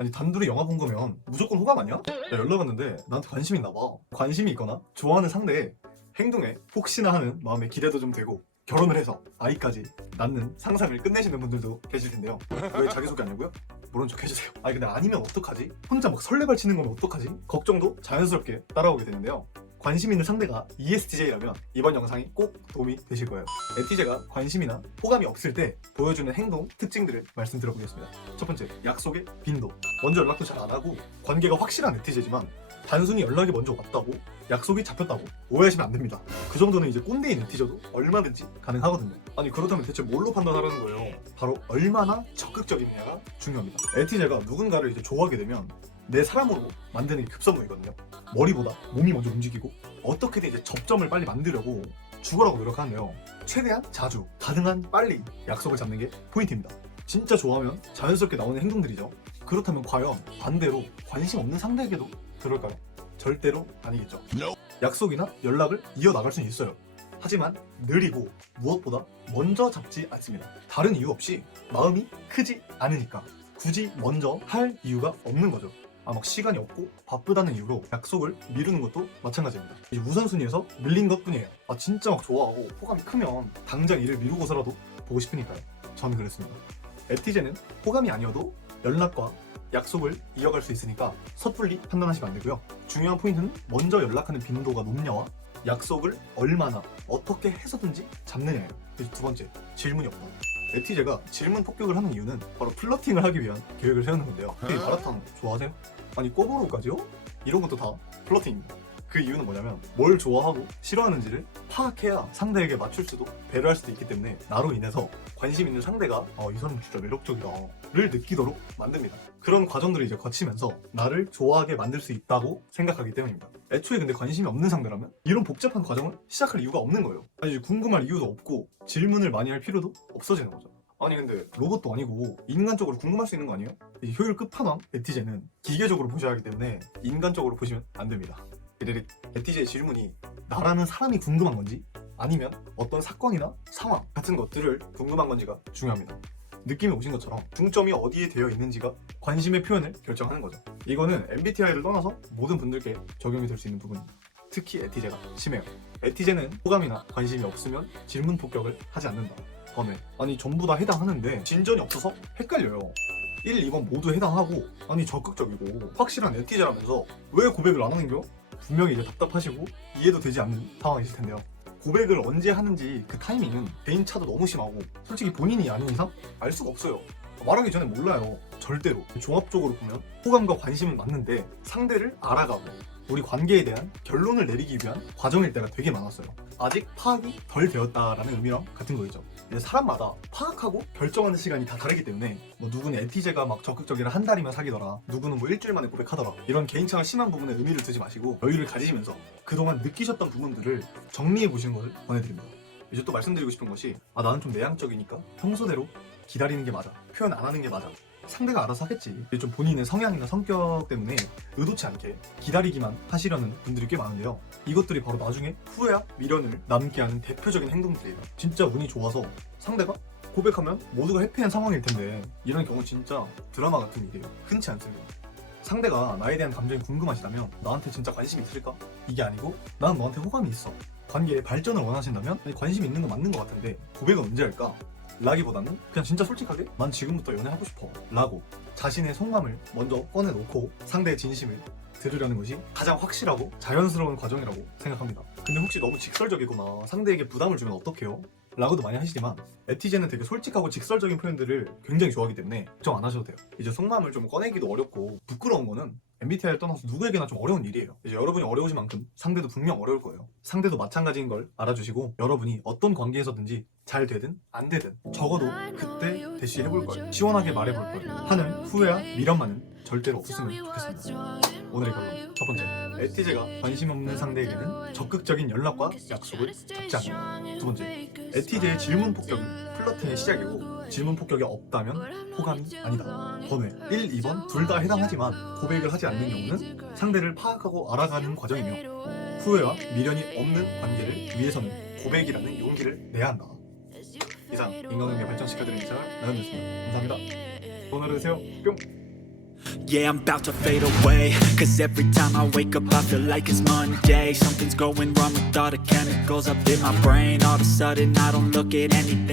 아니 단둘이 영화 본 거면 무조건 호감 아니야? 야, 연락 왔는데 나한테 관심 있나 봐. 관심이 있거나 좋아하는 상대의 행동에 혹시나 하는 마음에 기대도 좀 되고 결혼을 해서 아이까지 낳는 상상을 끝내시는 분들도 계실 텐데요. 왜 자기소개 안 하고요? 모른 척 해주세요. 아니 근데 아니면 어떡하지? 혼자 막 설레발 치는 거면 어떡하지? 걱정도 자연스럽게 따라오게 되는데요. 관심 있는 상대가 ESTJ라면 이번 영상이 꼭 도움이 되실 거예요. 에티제가 관심이나 호감이 없을 때 보여주는 행동 특징들을 말씀드려보겠습니다. 첫 번째, 약속의 빈도. 먼저 연락도 잘 안 하고 관계가 확실한 에티제지만 단순히 연락이 먼저 왔다고 약속이 잡혔다고 오해하시면 안 됩니다. 그 정도는 이제 꼰대인 에티저도 얼마든지 가능하거든요. 아니 그렇다면 대체 뭘로 판단하라는 거예요? 바로 얼마나 적극적이느냐가 중요합니다. 에티제가 누군가를 이제 좋아하게 되면 내 사람으로 만드는 게 급선무이거든요. 머리보다 몸이 먼저 움직이고 어떻게든 이제 접점을 빨리 만들려고 죽으라고 노력하는데요. 최대한 자주, 가능한 빨리 약속을 잡는 게 포인트입니다. 진짜 좋아하면 자연스럽게 나오는 행동들이죠. 그렇다면 과연 반대로 관심 없는 상대에게도 그럴까요? 절대로 아니겠죠. 약속이나 연락을 이어나갈 수는 있어요. 하지만 느리고 무엇보다 먼저 잡지 않습니다. 다른 이유 없이 마음이 크지 않으니까 굳이 먼저 할 이유가 없는 거죠. 아, 막 시간이 없고 바쁘다는 이유로 약속을 미루는 것도 마찬가지입니다. 이제 우선순위에서 밀린 것 뿐이에요. 아, 진짜 막 좋아하고 호감이 크면 당장 일을 미루고서라도 보고 싶으니까요. 저는 그랬습니다. 에티제는 호감이 아니어도 연락과 약속을 이어갈 수 있으니까 섣불리 판단하시면 안 되고요. 중요한 포인트는 먼저 연락하는 빈도가 높냐와 약속을 얼마나 어떻게 해서든지 잡느냐예요. 두 번째, 질문이 없다. 에티제가 질문 폭격을 하는 이유는 바로 플러팅을 하기 위한 계획을 세우는 건데요. 혹시 마라탕 좋아하세요? 아니 꼬부로까지요? 이런 것도 다 플러팅입니다. 그 이유는 뭐냐면 뭘 좋아하고 싫어하는지를 파악해야 상대에게 맞출 수도 배려할 수도 있기 때문에 나로 인해서 관심 있는 상대가 어, 이 사람 진짜 매력적이다를 느끼도록 만듭니다. 그런 과정들을 이제 거치면서 나를 좋아하게 만들 수 있다고 생각하기 때문입니다. 애초에 근데 관심이 없는 상대라면 이런 복잡한 과정을 시작할 이유가 없는 거예요. 아니 궁금할 이유도 없고 질문을 많이 할 필요도 없어지는 거죠. 아니 근데 로봇도 아니고 인간적으로 궁금할 수 있는 거 아니에요? 이 효율 끝판왕 에티제는 기계적으로 보셔야 하기 때문에 인간적으로 보시면 안 됩니다. 이르릭 에티제의 질문이 나라는 사람이 궁금한 건지 아니면 어떤 사건이나 상황 같은 것들을 궁금한 건지가 중요합니다. 느낌이 오신 것처럼 중점이 어디에 되어 있는지가 관심의 표현을 결정하는 거죠. 이거는 MBTI를 떠나서 모든 분들께 적용이 될 수 있는 부분입니다. 특히 에티제가 심해요. 에티제는 호감이나 관심이 없으면 질문 폭격을 하지 않는다. 번외. 아니 전부 다 해당하는데 진전이 없어서 헷갈려요. 1, 2번 모두 해당하고 아니 적극적이고 확실한 에티제라면서 왜 고백을 안 하는겨? 분명히 이제 답답하시고 이해도 되지 않는 상황이실 텐데요. 고백을 언제 하는지 그 타이밍은 개인 차도 너무 심하고 솔직히 본인이 아닌 이상 알 수가 없어요. 말하기 전에 몰라요. 절대로. 종합적으로 보면 호감과 관심은 맞는데 상대를 알아가고 우리 관계에 대한 결론을 내리기 위한 과정일 때가 되게 많았어요. 아직 파악이 덜 되었다라는 의미랑 같은 거죠. 이제 사람마다 파악하고 결정하는 시간이 다 다르기 때문에 뭐 누구는 에티제가 막 적극적이라 한 달이면 사귀더라 누구는 뭐 일주일 만에 고백하더라 이런 개인차가 심한 부분에 의미를 두지 마시고 여유를 가지시면서 그동안 느끼셨던 부분들을 정리해 보시는 것을 권해드립니다 이제 또 말씀드리고 싶은 것이 아 나는 좀 내향적이니까 평소대로 기다리는 게 맞아 표현 안 하는 게 맞아 상대가 알아서 하겠지 좀 본인의 성향이나 성격 때문에 의도치 않게 기다리기만 하시려는 분들이 꽤 많은데요 이것들이 바로 나중에 후회와 미련을 남게 하는 대표적인 행동들이에요 진짜 운이 좋아서 상대가 고백하면 모두가 해피한 상황일 텐데 이런 경우 진짜 드라마 같은 일이에요. 흔치 않습니다. 상대가 나에 대한 감정이 궁금하시다면 나한테 진짜 관심이 있을까? 이게 아니고 나는 너한테 호감이 있어. 관계의 발전을 원하신다면 관심 있는 거 맞는 거 같은데 고백은 언제 할까? 라기보다는 그냥 진짜 솔직하게 난 지금부터 연애하고 싶어 라고 자신의 속마음을 먼저 꺼내놓고 상대의 진심을 들으려는 것이 가장 확실하고 자연스러운 과정이라고 생각합니다. 근데 혹시 너무 직설적이거나 상대에게 부담을 주면 어떡해요? 라고도 많이 하시지만 에티제는 되게 솔직하고 직설적인 표현들을 굉장히 좋아하기 때문에 걱정 안 하셔도 돼요. 이제 속마음을 좀 꺼내기도 어렵고 부끄러운 거는 MBTI를 떠나서 누구에게나 좀 어려운 일이에요. 이제 여러분이 어려우신 만큼 상대도 분명 어려울 거예요. 상대도 마찬가지인 걸 알아주시고 여러분이 어떤 관계에서든지 잘 되든 안 되든 적어도 그때 대시 해볼 걸 시원하게 말해볼 걸 하는 후회와 미련만은 절대로 없었으면 좋겠습니다. 오늘의 결론 첫 번째 에티제가 관심 없는 상대에게는 적극적인 연락과 약속을 잡지 않는다. 두 번째 에티제의 질문 폭격은 플러팅의 시작이고 질문 폭격이 없다면 호감이 아니다. 번외 1, 2번 둘 다 해당하지만 고백을 하지 않는 경우는 상대를 파악하고 알아가는 과정이며 후회와 미련이 없는 관계를 위해서는 고백이라는 용기를 내야 한다. 이상 인간관계 발전시켜드리는 시간을 나누었습니다. 감사합니다. 오늘을 되세요. 뿅! Yeah, I'm about to fade away. Cause every time I wake up, I feel like it's Monday. Something's going wrong with all the chemicals up in my brain. All of a sudden, I don't look at anything